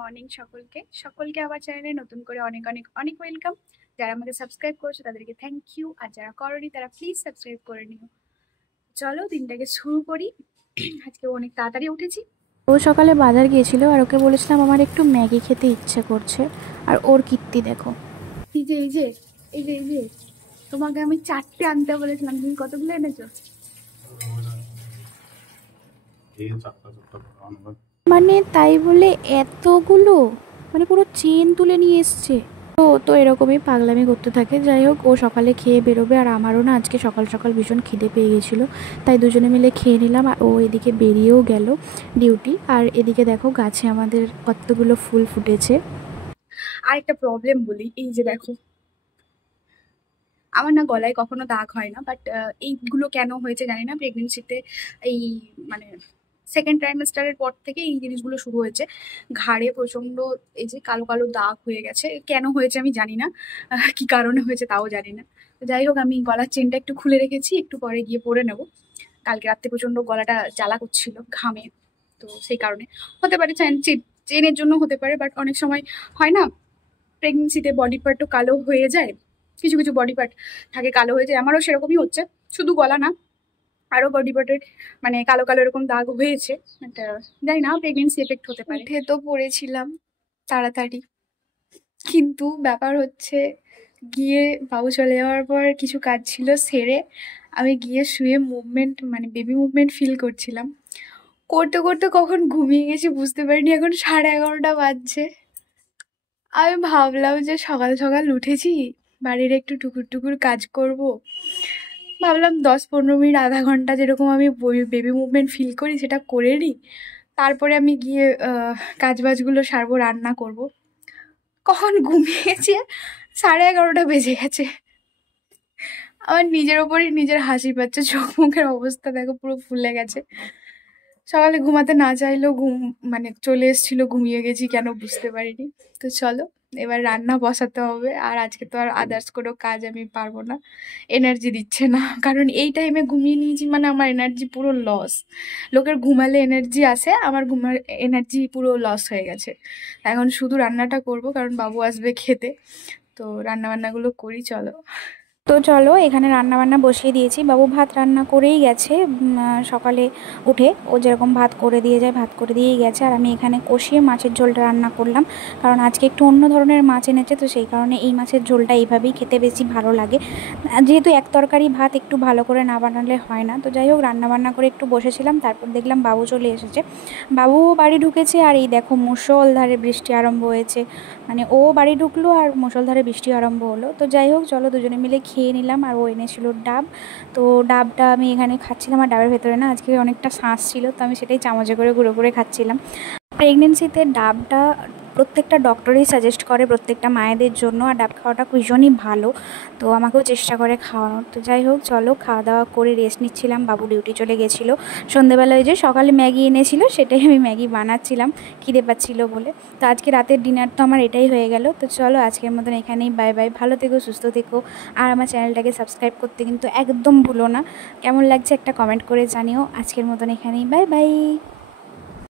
Morning সকলকে আমার চ্যানেলে নতুন করে অনেক অনেক অনেক ওয়েলকাম। যারা আমাকে সাবস্ক্রাইব করছো তাদেরকে থ্যাংক ইউ, আর যারা করোনি তারা প্লিজ সাবস্ক্রাইব করে নিও। চলো দিনটাকে শুরু করি। আজকে অনেক তাড়াতাড়ি উঠেছি। ও সকালে বাজার গিয়েছিল আর ওকে বলেছিলাম আমার একটু ম্যাগি খেতে ইচ্ছে করছে, আর ওর কীর্তি দেখো। এই যে এই যে এই যে এই যে তোমাকে আমি 4টে আনতে বলেছিলাম, তুমি কতগুলো এনেছো? মানে তাই বলে এতগুলো, মানে পুরো চেন তুলে নিয়ে এসছে। তো তো এরকমই পাগলামি করতে থাকে। যাই হোক, ও সকালে খেয়ে বেরোবে, আর আমারও না আজকে সকাল সকাল ভীষণ খিদে পেয়ে গেছিলো, তাই দুজনে মিলে খেয়ে নিলাম। আর ও এদিকে বেরিয়েও গেল ডিউটি। আর এদিকে দেখো গাছে আমাদের কতগুলো ফুল ফুটেছে। আর একটা প্রবলেম বলি, এই যে দেখো আমার না গলায় কখনো দাগ হয় না, বাট এইগুলো কেন হয়েছে জানি না। প্রেগনেন্সিতে এই মানে সেকেন্ড ট্রাইমেস্টারের পর থেকে এই জিনিসগুলো শুরু হয়েছে। ঘাড়ে প্রচন্ড এই যে কালো কালো দাগ হয়ে গেছে, কেন হয়েছে আমি জানি না, কি কারণে হয়েছে তাও জানি না। তো যাই হোক, আমি গলার চেনটা একটু খুলে রেখেছি, একটু পরে গিয়ে পরে নেব। কালকে রাত্রে প্রচন্ড গলাটা জ্বালা করছিল ঘামে, তো সেই কারণে হতে পারে। চেনের জন্য হতে পারে, বাট অনেক সময় হয় না প্রেগনেন্সিতে বডি পার্টও কালো হয়ে যায়, কিছু কিছু বডি পার্ট থাকে কালো হয়ে যায়। আমারও সেরকমই হচ্ছে, শুধু গলা না, আরও বডি পার্টের মানে কালো কালো এরকম দাগ হয়েছে। জানি না, প্রেগনেন্সি এফেক্ট হতে পারে। উঠে তো পড়েছিলাম তাড়াতাড়ি, কিন্তু ব্যাপার হচ্ছে গিয়ে বাবু চলে যাওয়ার পর কিছু কাজ ছিল সেরে আমি গিয়ে শুয়ে মুভমেন্ট মানে বেবি মুভমেন্ট ফিল করছিলাম। করতে করতে কখন ঘুমিয়ে গেছি বুঝতে পারিনি। এখন 11:30 বাজছে। আমি ভাবলাম যে সকাল সকাল উঠেছি, বাড়ির একটু টুকুর টুকুর কাজ করব। ভাবলাম 10-15 মিনিট আধা ঘন্টা যেরকম আমি বেবি মুভমেন্ট ফিল করি সেটা করে নিই, তারপরে আমি গিয়ে কাজ বাজগুলো সারবো, রান্না করব। কখন ঘুমিয়ে গেছি, 11:30 বেজে গেছে। আমার নিজের ওপরই নিজের হাসি পাচ্ছে, চোখ মুখের অবস্থা দেখো পুরো ফুলে গেছে। সকালে ঘুমাতে না চাইলেও ঘুম মানে চলে এসেছিল, ঘুমিয়ে গেছি কেন বুঝতে পারিনি। তো চলো এবার রান্না বসাতে হবে। আর আজকে তো আর আদার্স কোনো কাজ আমি পারবো না, এনার্জি দিচ্ছে না। কারণ এই টাইমে ঘুমিয়ে নিয়েছি মানে আমার এনার্জি পুরো লস। লোকের ঘুমালে এনার্জি আসে, আমার ঘুমার এনার্জি পুরো লস হয়ে গেছে। এখন শুধু রান্নাটা করব, কারণ বাবু আসবে খেতে। তো রান্না বান্নাগুলো করি চলো। তো চলো, এখানে রান্না বান্না বসিয়ে দিয়েছি। বাবু ভাত রান্না করেই গেছে। সকালে উঠে ও যেরকম ভাত করে দিয়ে যায় ভাত করে দিয়েই গেছে। আর আমি এখানে কষিয়ে মাছের ঝোলটা রান্না করলাম, কারণ আজকে একটু অন্য ধরনের মাছ এনেছে, তো সেই কারণে এই মাছের ঝোলটা এইভাবেই খেতে বেশি ভালো লাগে। যেহেতু এক তরকারি ভাত একটু ভালো করে না বানালে হয় না। তো যাই হোক, রান্না বান্না করে একটু বসেছিলাম, তারপর দেখলাম বাবু চলে এসেছে। বাবু বাড়ি ঢুকেছে, আর এই দেখো মুষলধারে বৃষ্টি আরম্ভ হয়েছে। মানে ও বাড়ি ঢুকলো আর মুষলধারে বৃষ্টি আরম্ভ হলো। তো যাই হোক চলো, দুজনে মিলে খেয়ে নিলাম। আর ও এনেছিল ডাব, তো ডাবটা আমি এখানে খাচ্ছিলাম। আর ডাবের ভেতরে না আজকে অনেকটা শাঁস ছিল, তো আমি সেটাই চামচে করে গুঁড়ো করে খাচ্ছিলাম। প্রেগনেন্সিতে ডাবটা প্রত্যেকটা ডক্টরই সাজেস্ট করে প্রত্যেকটা মায়েদের জন্য, আর ডাব খাওয়াটা ভীষণই ভালো। তো আমাকেও চেষ্টা করে খাওয়ানোর। তো যাই হোক চলো, খাওয়া দাওয়া করে রেস্ট নিচ্ছিলাম। বাবু ডিউটি চলে গেছিলো। সন্ধ্যেবেলায় যে সকালে ম্যাগি এনেছিল সেটাই আমি ম্যাগি বানাচ্ছিলাম, খিদে পাচ্ছিলো বলে। তো আজকে রাতের ডিনার তো আমার এটাই হয়ে গেল। তো চলো আজকের মতন এখানেই বাই বাই। ভালো থেকো, সুস্থ থেকো, আর আমার চ্যানেলটাকে সাবস্ক্রাইব করতে কিন্তু একদম ভুলো না। কেমন লাগছে একটা কমেন্ট করে জানিও। আজকের মতন এখানেই বাই বাই।